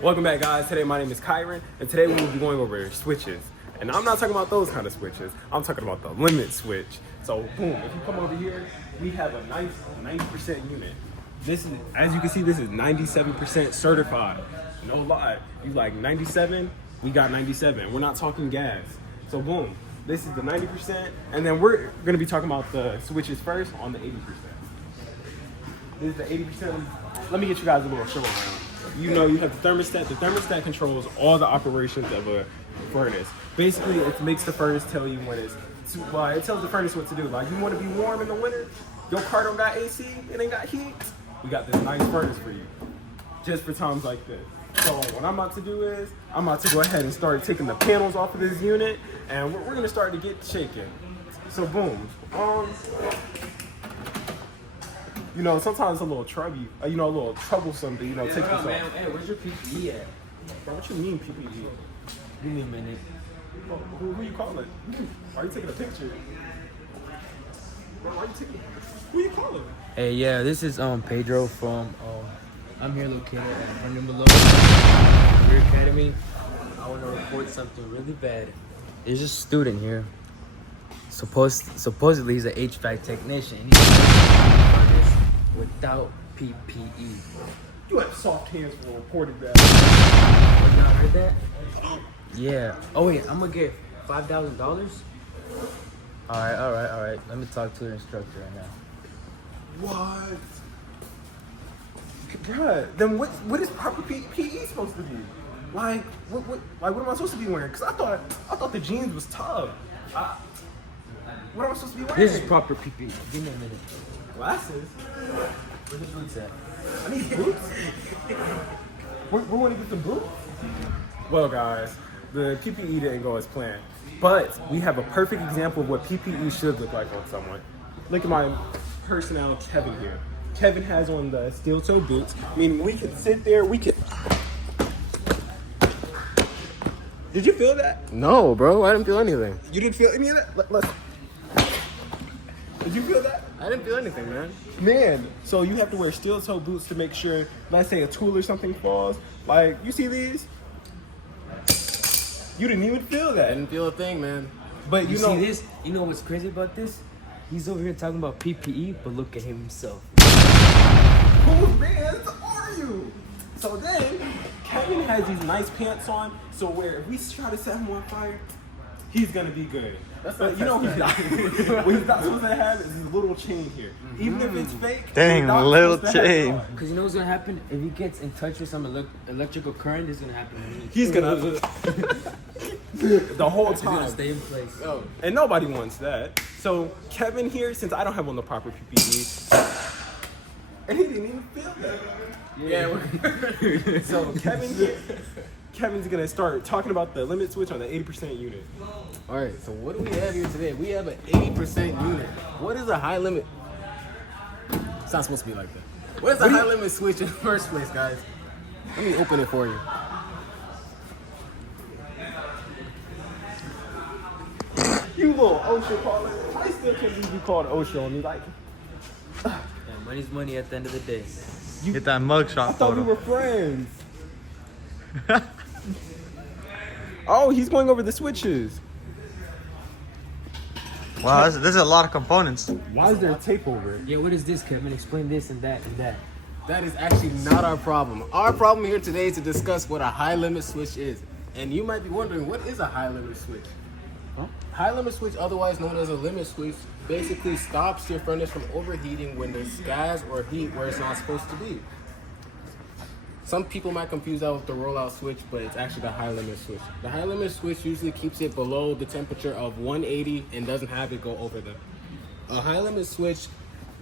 Welcome back, guys. Today my name is Kyron, and today we will be going over switches. And I'm not talking about those kind of switches. I'm talking about the limit switch. So boom, if you come over here, we have a nice 90% unit. This is, as you can see, this is 97% certified. No lie. You like 97, we got 97. We're not talking gas. So boom, this is the 90%, and then we're gonna be talking about the switches first on the 80%. This is the 80%. Let me get you guys a little show around. You know, you have the thermostat. The thermostat controls all the operations of a furnace. Basically, it makes the furnace tell you when it's, well, it tells the furnace what to do. Like, you want to be warm in the winter? Your car don't got AC, it ain't got heat. We got this nice furnace for you, just for times like this. So what I'm about to do is, I'm about to go ahead and start taking the panels off of this unit, and we're gonna start to get shaken. So boom, you know, sometimes it's a little a little troublesome to, take this off. Man, hey, where's your PPE at? Bro, what you mean PPE? Give me a minute. Who you calling? Why are you taking a picture? Bro, who you calling? Hey, yeah, this is Pedro from I'm here located at Herndon Below Career Academy. I want to report something really bad. There's a student here. Supposedly he's an HVAC technician. He's without PPE. You have soft hands for reporting that. You not heard that? Yeah. Oh wait, I'm gonna get $5,000. All right. Let me talk to the instructor right now. What? Bruh, then what is proper PPE supposed to be? Like what am I supposed to be wearing? Cause I thought the jeans was tough. What am I supposed to be wearing? This is proper PPE. Give me a minute. Glasses? Where the boots at? I need boots? we want to get some boots? Well, guys, the PPE didn't go as planned. But we have a perfect example of what PPE should look like on someone. Look at my personnel, Kevin, here. Kevin has on the steel-toe boots, meaning we can sit there, Did you feel that? No, bro, I didn't feel anything. You didn't feel any of that? Did you feel that? I didn't feel anything, man. Man, so you have to wear steel-toe boots to make sure, let's say a tool or something falls. Like, you see these? You didn't even feel I that. didn't feel a thing, man. But You see this? You know what's crazy about this? He's over here talking about PPE, but look at himself. Whose bands are you? So then, Kevin has these nice pants on, so where if we try to set him on fire, he's gonna be good. But you know he's not. What he's not supposed to have is his little chain here. Even if it's fake. Dang, he's not little supposed to have chain. it on. Cause you know what's gonna happen if he gets in touch with some electrical current. Is gonna happen. To me. He's gonna the whole He's gonna time. stay in place. Oh, And nobody wants that. So Kevin here, since I don't have on the proper PPE, and he didn't even feel that. yeah. So Kevin here, Kevin's gonna start talking about the limit switch on the 80% unit. All right, so what do we have here today? We have an 80% unit. What is a high limit? It's not supposed to be like that. What is a high limit switch in the first place, guys? Let me open it for you. You little OSHA caller. I still can't believe you called OSHA on me. Like, Yeah, money's money at the end of the day. Get that mugshot I thought we photo. were friends. Oh, he's going over the switches. Wow, this is a lot of components. Why is there tape over it? Yeah, what is this, Kevin? Explain this and that and that. That is actually not our problem. Our problem here today is to discuss what a high limit switch is. And you might be wondering, what is a high limit switch? High limit switch, otherwise known as a limit switch, basically stops your furnace from overheating when there's gas or heat where it's not supposed to be. Some people might confuse that with the rollout switch, but it's actually the high limit switch. The high limit switch usually keeps it below the temperature of 180 and doesn't have it go over them. A high limit switch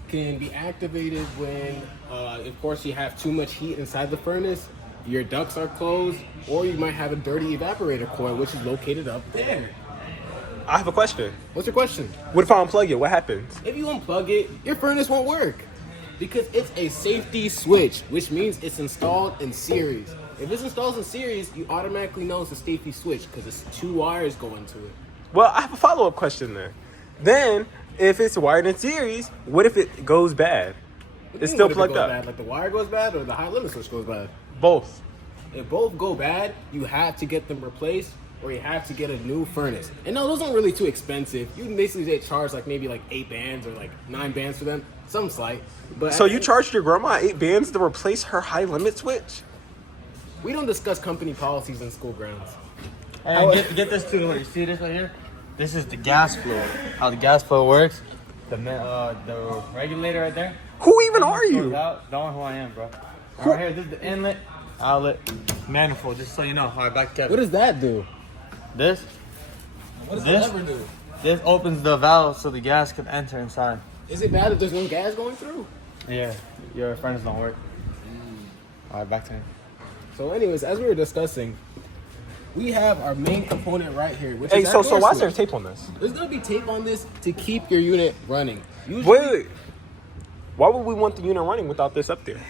can be activated when, of course, you have too much heat inside the furnace, your ducts are closed, or you might have a dirty evaporator coil, which is located up there. I have a question. What's your question? What if I unplug it? What happens? If you unplug it, your furnace won't work because it's a safety switch, which means it's installed in series. If it's installed in series, you automatically know it's a safety switch because it's 2 wires going to it. Well, I have a follow-up question there. Then, if it's wired in series, what if it goes bad? It's still plugged up. Bad? Like the wire goes bad or the high limit switch goes bad? Both. If both go bad, you have to get them replaced or you have to get a new furnace. And no, those aren't really too expensive. You can basically get charged like maybe like 8 bands or like 9 bands for them. Some slight. But So you charged your grandma 8 bands to replace her high limit switch? we don't discuss company policies in school grounds. And get this too. You see this right here? This is the gas flow. How the gas flow works. The regulator right there. Who even are Goes you? out. Don't know who I am, bro. Right here, this is the inlet, outlet, manifold. Just so you know. All right, back to Kevin. What does that do? This? What does This? that ever do? This opens the valve so the gas can enter inside. Is it bad that there's no gas going through? Yeah, your furnace don't work. All right, back to him. So anyways, as we were discussing, we have our main component right here, which Hey, is so our door why is there switch. tape on this? There's gonna be tape on this to keep your unit running. Usually, Wait. Why would we want the unit running without this up there?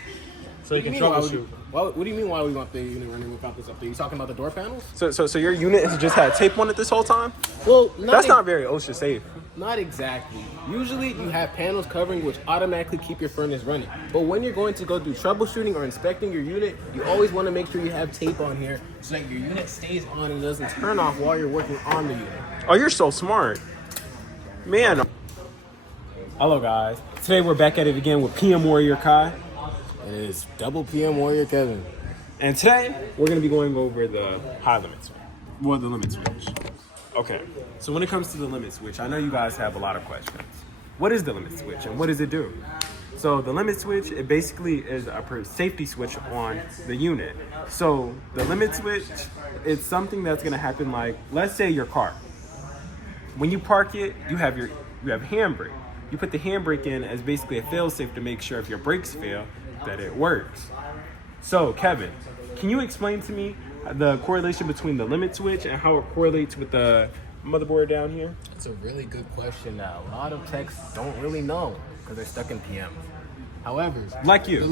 So you What do can you mean, why would troubleshoot. you- what do you mean why we want the unit running without this up there? You talking about the door panels? So your unit has just had tape on it this whole time? Well, That's not very OSHA safe. Not exactly. Usually you have panels covering which automatically keep your furnace running. But when you're going to go do troubleshooting or inspecting your unit, you always want to make sure you have tape on here so that your unit stays on and doesn't turn off while you're working on the unit. Oh, you're so smart. Man. Hello, guys. Today we're back at it again with PM Warrior Kai. It is double PM Warrior Kevin. And today we're going to be going over the high limit switch. Well, the limit switch. Okay. So when it comes to the limit switch, I know you guys have a lot of questions. What is the limit switch and what does it do? So the limit switch, it basically is a safety switch on the unit. So the limit switch, it's something that's going to happen like, let's say your car. When you park it, you have handbrake. You put the handbrake in as basically a fail-safe to make sure if your brakes fail, that it works. So, Kevin, can you explain to me the correlation between the limit switch and how it correlates with the motherboard down here? It's a really good question now. A lot of techs don't really know because they're stuck in PM. However, Like you. The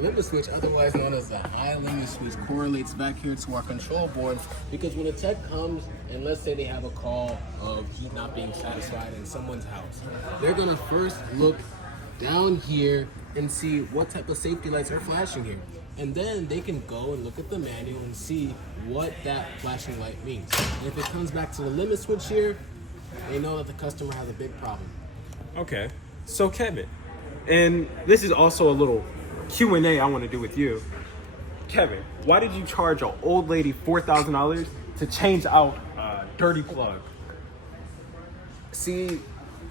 limit switch, otherwise known as the high limit switch, correlates back here to our control board because when a tech comes and let's say they have a call of heat not being satisfied in someone's house, they're gonna first look down here and see what type of safety lights are flashing here. And then they can go and look at the manual and see what that flashing light means. And if it comes back to the limit switch here, they know that the customer has a big problem. Okay. So, Kevin, and this is also a little Q&A I want to do with you. Kevin, why did you charge an old lady $4,000 to change out a dirty plug? See,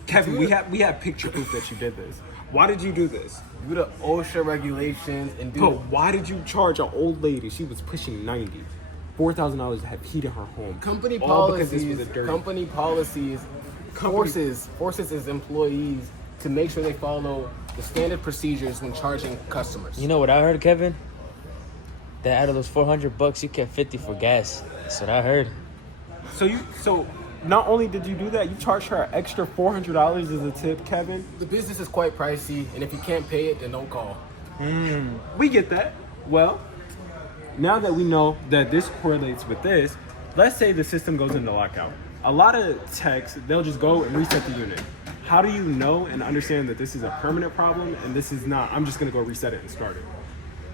Kevin, we have picture proof that you did this. Why did you do this? due to OSHA regulations and due But to why did you charge an old lady? She was pushing 90. $4,000 to have heat in her home. company All because this policies, was a dirty. company policies forces its employees to make sure they follow the standard procedures when charging customers. You know what I heard, Kevin? That out of those $400, you get 50 for gas. That's what I heard. So not only did you do that, you charged her an extra $400 as a tip, Kevin. The business is quite pricey, and if you can't pay it, then don't call. We get that. Well, now that we know that this correlates with this, let's say the system goes into lockout. A lot of techs, they'll just go and reset the unit. How do you know and understand that this is a permanent problem and this is not, I'm just gonna go reset it and start it?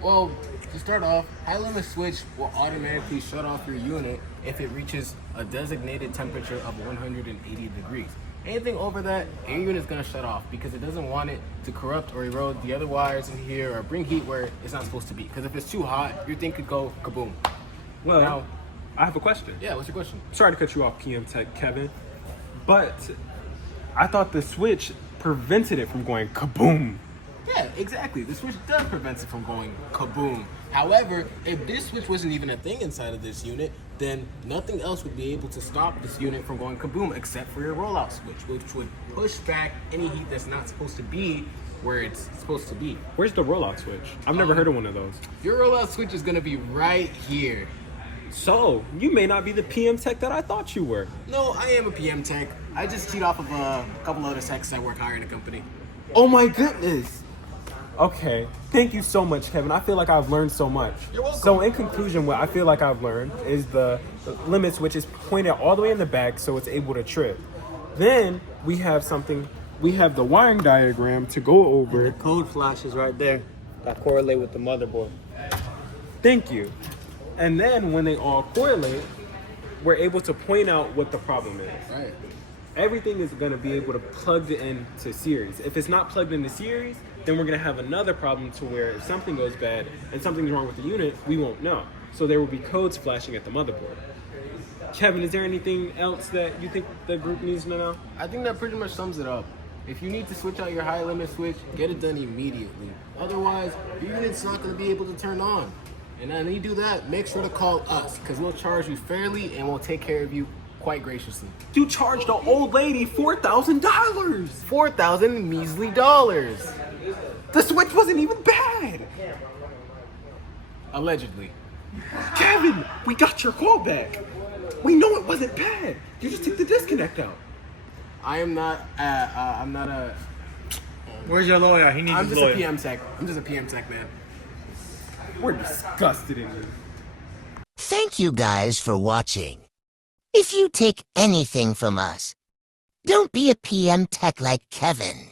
Well, to start off, high limit switch will automatically shut off your unit if it reaches a designated temperature of 180 degrees. Anything over that, your unit's gonna shut off because it doesn't want it to corrupt or erode the other wires in here or bring heat where it's not supposed to be. Because if it's too hot, your thing could go kaboom. Well, Now- I have a question. Yeah, what's your question? Sorry to cut you off, PM Tech Kevin, but I thought the switch prevented it from going kaboom. Yeah, exactly. The switch does prevent it from going kaboom. However, if this switch wasn't even a thing inside of this unit, then nothing else would be able to stop this unit from going kaboom except for your rollout switch, which would push back any heat that's not supposed to be where it's supposed to be. Where's the rollout switch? I've never heard of one of those. Your rollout switch is gonna be right here. So, you may not be the PM Tech that I thought you were. No, I am a PM tech. I just cheat off of a couple other techs that work higher in the company. Oh my goodness. Okay, thank you so much, Kevin. I feel like I've learned so much. You're welcome. So in conclusion, what I feel like I've learned is the limit switch is pointed all the way in the back so it's able to trip. Then we have the wiring diagram to go over. Code flashes right there that correlate with the motherboard. Thank you. And then when they all correlate, we're able to point out what the problem is. Right. Everything is going to be able to plug it into series. If it's not plugged into series, then we're going to have another problem to where if something goes bad and something's wrong with the unit, we won't know. So there will be codes flashing at the motherboard. Kevin, is there anything else that you think the group needs to know? I think that pretty much sums it up. If you need to switch out your high limit switch, get it done immediately. Otherwise, your unit's not going to be able to turn on. And when you do that, make sure to call us, because we'll charge you fairly and we'll take care of you quite graciously. You charged the old lady $4,000. 4,000 measly dollars. The switch wasn't even bad. Allegedly. Kevin, we got your call back. We know it wasn't bad. You just took the disconnect out. I'm not a, Where's your lawyer? He needs I'm his just lawyer. a PM tech. I'm just a PM tech, man. We're disgusted in you. Thank you guys for watching. If you take anything from us, don't be a PM tech like Kevin.